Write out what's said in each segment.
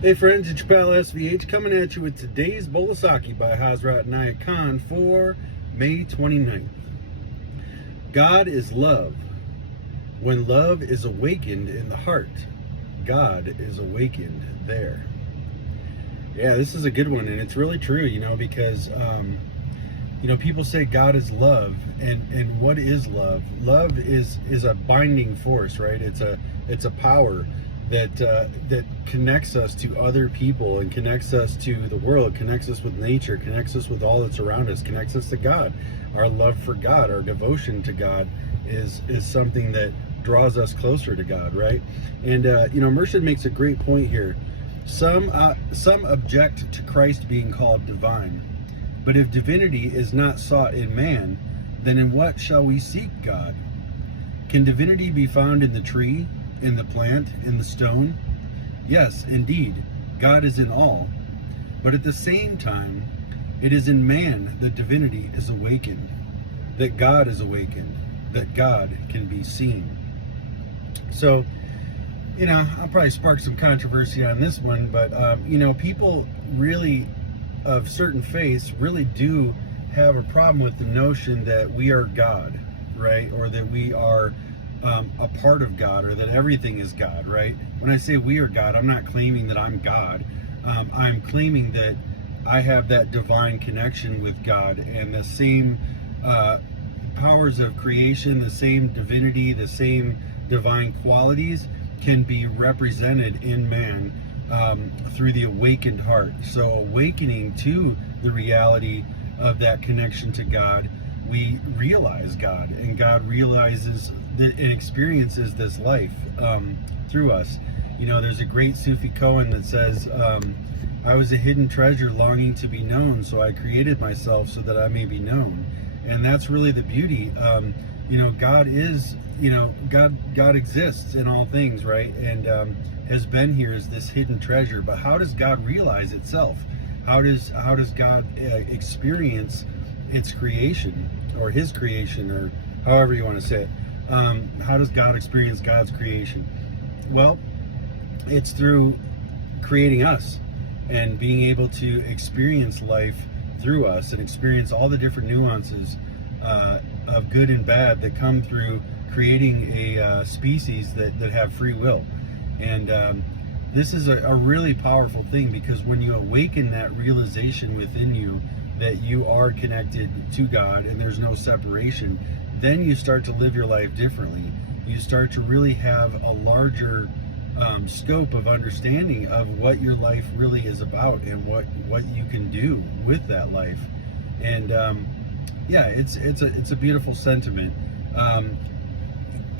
Hey friends, it's your pal SVH coming at you with today's Bowl of Saki by Hazrat Naya Khan for May 29th. God is love. When love is awakened in the heart, God is awakened there. Yeah, this is a good one, and it's really true, because people say God is love, and what is love? Love is a binding force, right? It's a power that connects us to other people and connects us to the world, connects us with nature, connects us with all that's around us, connects us to God. Our love for God, our devotion to God is something that draws us closer to God, right? And Murshid makes a great point here. Some object to Christ being called divine, but if divinity is not sought in man, then in what shall we seek God? Can divinity be found in the tree, in the plant, in the stone? Yes, indeed, God is in all. But at the same time, it is in man that divinity is awakened, that God is awakened, that God can be seen. So, I'll probably spark some controversy on this one, but, people really of certain faiths really do have a problem with the notion that we are God, right? Or that we are a part of God, or that everything is God, right? When I say we are God, I'm not claiming that I'm God. I'm claiming that I have that divine connection with God, and the same powers of creation, the same divinity, the same divine qualities can be represented in man through the awakened heart. So awakening to the reality of that connection to God, we realize God, and God realizes and experiences this life through us. There's a great Sufi koan that says, I was a hidden treasure longing to be known, so I created myself so that I may be known. And that's really the beauty. God is, God exists in all things, right? And has been here as this hidden treasure. But how does God realize itself? How does God experience its creation, or his creation, or however you want to say it? How does God experience God's creation? Well, it's through creating us and being able to experience life through us and experience all the different nuances of good and bad that come through creating a species that have free will. And this is a really powerful thing, because when you awaken that realization within you that you are connected to God and there's no separation, then you start to live your life differently. You start to really have a larger scope of understanding of what your life really is about and what you can do with that life. And it's a beautiful sentiment.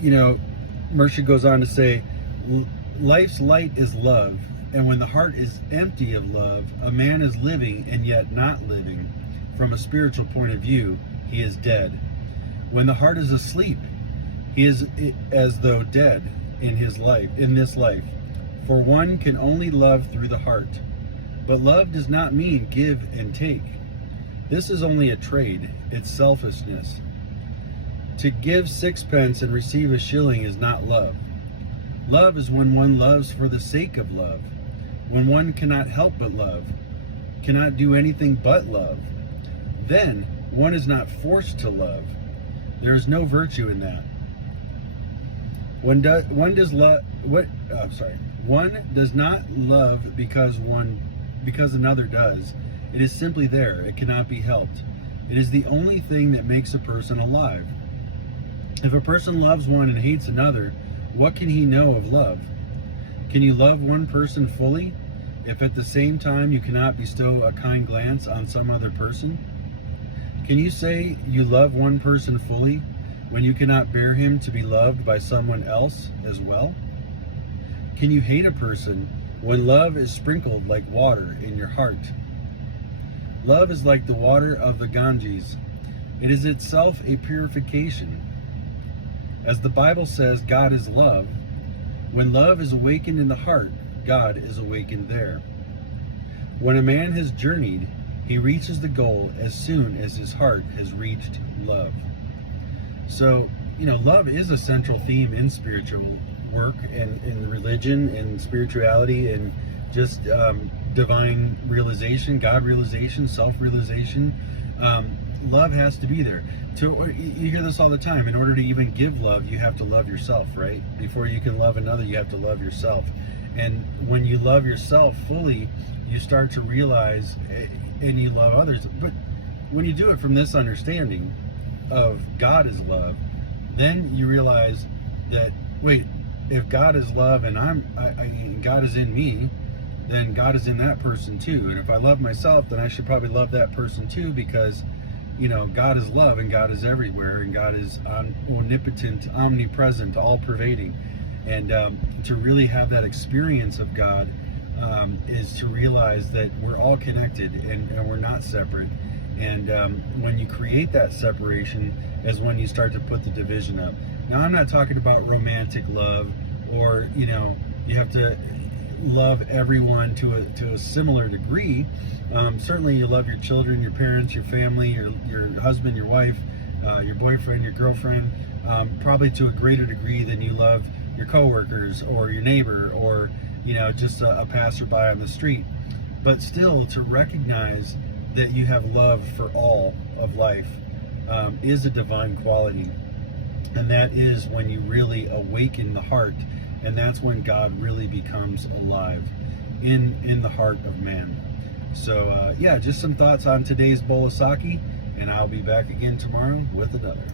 Murshid goes on to say, life's light is love, and when the heart is empty of love, a man is living and yet not living. From a spiritual point of view, he is dead. When the heart is asleep, he is as though dead in this life. For one can only love through the heart. But love does not mean give and take. This is only a trade. It's selfishness. To give sixpence and receive a shilling is not love. Love is when one loves for the sake of love. When one cannot help but love, cannot do anything but love. Then one is not forced to love. There is no virtue in that. One does not love because another does. It is simply there. It cannot be helped. It is the only thing that makes a person alive. If a person loves one and hates another, what can he know of love? Can you love one person fully if at the same time you cannot bestow a kind glance on some other person? Can you say you love one person fully when you cannot bear him to be loved by someone else as well? Can you hate a person when love is sprinkled like water in your heart? Love is like the water of the Ganges. It is itself a purification. As the Bible says, God is love. When love is awakened in the heart, God is awakened there. When a man has journeyed, he reaches the goal as soon as his heart has reached love. So, love is a central theme in spiritual work and in religion and spirituality and just divine realization, God realization, self-realization. Love has to be there. You hear this all the time. In order to even give love, you have to love yourself, right? Before you can love another, you have to love yourself. And when you love yourself fully, you start to realize, and you love others. But when you do it from this understanding of God is love, then you realize that, wait, if God is love and God is in me, then God is in that person too. And if I love myself, then I should probably love that person too, because God is love, and God is everywhere, and God is omnipotent, omnipresent, all-pervading. And to really have that experience of God is to realize that we're all connected, and we're not separate. And when you create that separation is when you start to put the division up. Now, I'm not talking about romantic love, or you have to love everyone to a similar degree. Certainly you love your children, your parents, your family, your husband, your wife, your boyfriend, your girlfriend, probably to a greater degree than you love your coworkers or your neighbor, or just a passerby on the street. But still, to recognize that you have love for all of life is a divine quality. And that is when you really awaken the heart, and that's when God really becomes alive in the heart of man. So yeah, just some thoughts on today's Bowl of Saki, and I'll be back again tomorrow with another.